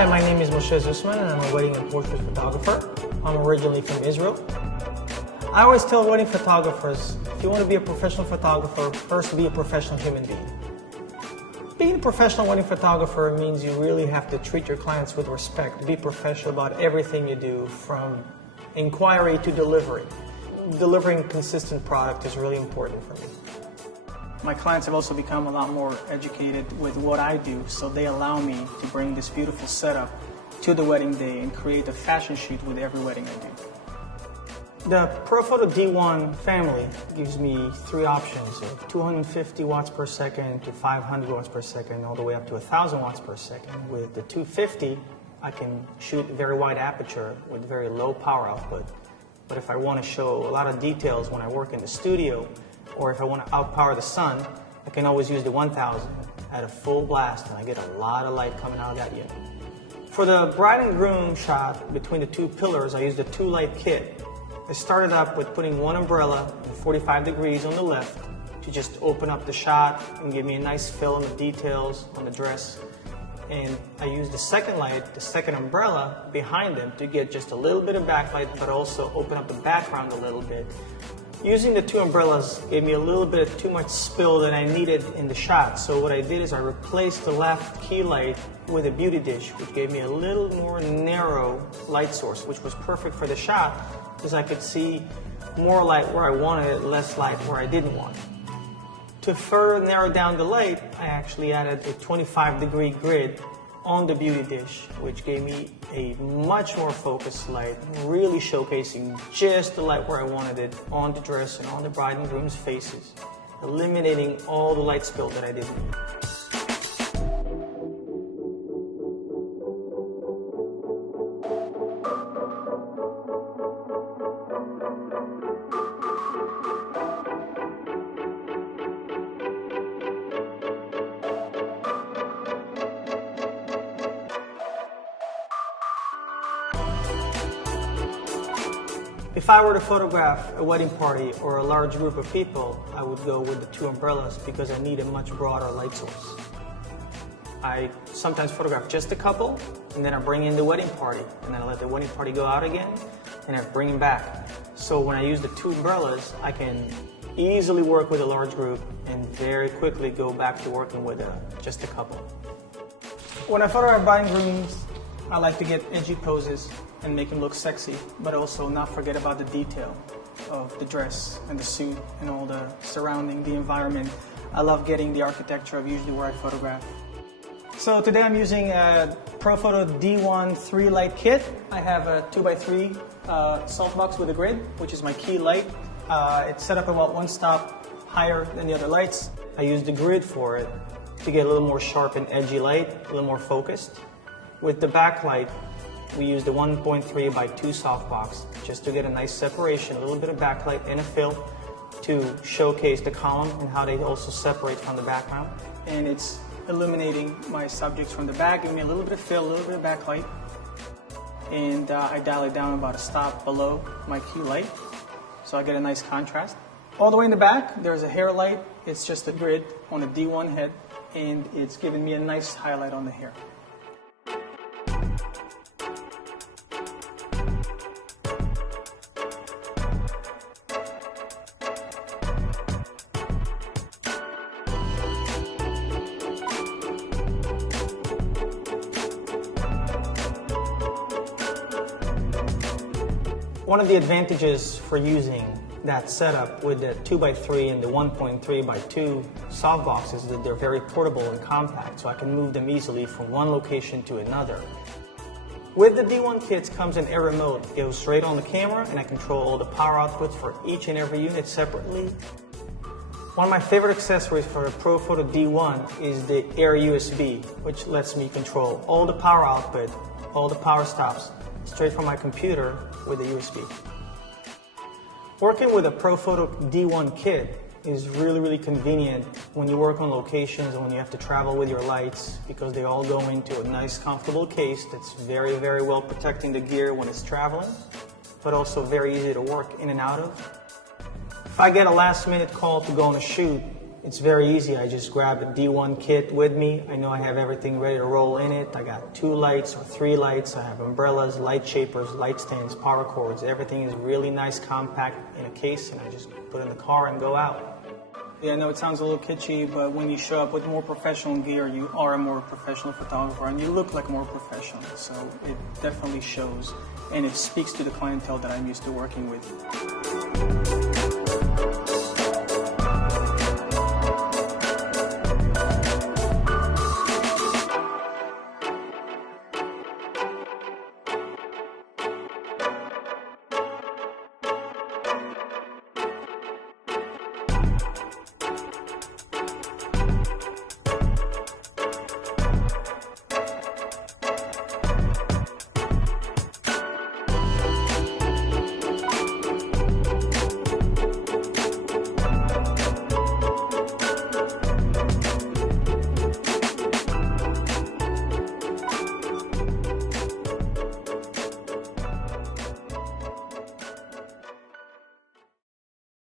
Hi, my name is Moshe Zusman and I'm a wedding and portrait photographer. I'm originally from Israel. I always tell wedding photographers, if you want to be a professional photographer, first be a professional human being. Being a professional wedding photographer means you really have to treat your clients with respect, be professional about everything you do, from inquiry to delivery. Delivering consistent product is really important for me. My clients have also become a lot more educated with what I do, so they allow me to bring this beautiful setup to the wedding day and create a fashion shoot with every wedding I do. The Profoto D1 family gives me three options of 250 watts per second to 500 watts per second, all the way up to 1,000 watts per second. With the 250, I can shoot very wide aperture with very low power output. But if I want to show a lot of details when I work in the studio, or if I want to outpower the sun, I can always use the 1000 at a full blast and I get a lot of light coming out of that unit. For the bride and groom shot between the two pillars, I used a 2-light kit. I started up with putting one umbrella in 45 degrees on the left to just open up the shot and give me a nice fill in the details on the dress. And I used the second light, the second umbrella, behind them to get just a little bit of backlight, but also open up the background a little bit. Using the two umbrellas gave me a little bit of too much spill that I needed in the shot. So what I did is I replaced the left key light with a beauty dish, which gave me a little more narrow light source, which was perfect for the shot because I could see more light where I wanted it, less light where I didn't want it. To further narrow down the light, I actually added a 25-degree grid on the beauty dish, which gave me a much more focused light, really showcasing just the light where I wanted it on the dress and on the bride and groom's faces, eliminating all the light spill that I didn't need. If I were to photograph a wedding party or a large group of people, I would go with the two umbrellas because I need a much broader light source. I sometimes photograph just a couple, and then I bring in the wedding party, and then I let the wedding party go out again, and I bring them back. So when I use the two umbrellas, I can easily work with a large group and very quickly go back to working with just a couple. When I photograph bride and grooms, I like to get edgy poses and make them look sexy, but also not forget about the detail of the dress and the suit and all the surrounding, the environment. I love getting the architecture of usually where I photograph. So today I'm using a Profoto D1 3-light kit. I have a 2x3 softbox with a grid, which is my key light. It's set up about one stop higher than the other lights. I use the grid for it to get a little more sharp and edgy light, a little more focused. With the backlight, we use the 1.3 by 2 softbox just to get a nice separation, a little bit of backlight and a fill to showcase the column and how they also separate from the background. And it's illuminating my subjects from the back, giving me a little bit of fill, a little bit of backlight. And I dial it down about a stop below my key light, so I get a nice contrast. All the way in the back, there's a hair light. It's just a grid on a D1 head, and it's giving me a nice highlight on the hair. One of the advantages for using that setup with the 2x3 and the 1.3 by 2 softbox is that they're very portable and compact, so I can move them easily from one location to another. With the D1 kits comes an air remote. It goes straight on the camera, and I control all the power outputs for each and every unit separately. One of my favorite accessories for a Profoto D1 is the Air USB, which lets me control all the power output, all the power stops, straight from my computer with a USB. Working with a Profoto D1 kit is really convenient when you work on locations and when you have to travel with your lights, because they all go into a nice comfortable case that's very well protecting the gear when it's traveling, but also very easy to work in and out of. If I get a last minute call to go on a shoot It's very easy. I just grab a D1 kit with me. I know I have everything ready to roll in it. I got 2 lights or 3 lights. I have umbrellas, light shapers, light stands, power cords. Everything is really nice, compact in a case, and I just put it in the car and go out. Yeah, I know it sounds a little kitschy, but when you show up with more professional gear, you are a more professional photographer, and you look like more professional. So it definitely shows, and it speaks to the clientele that I'm used to working with.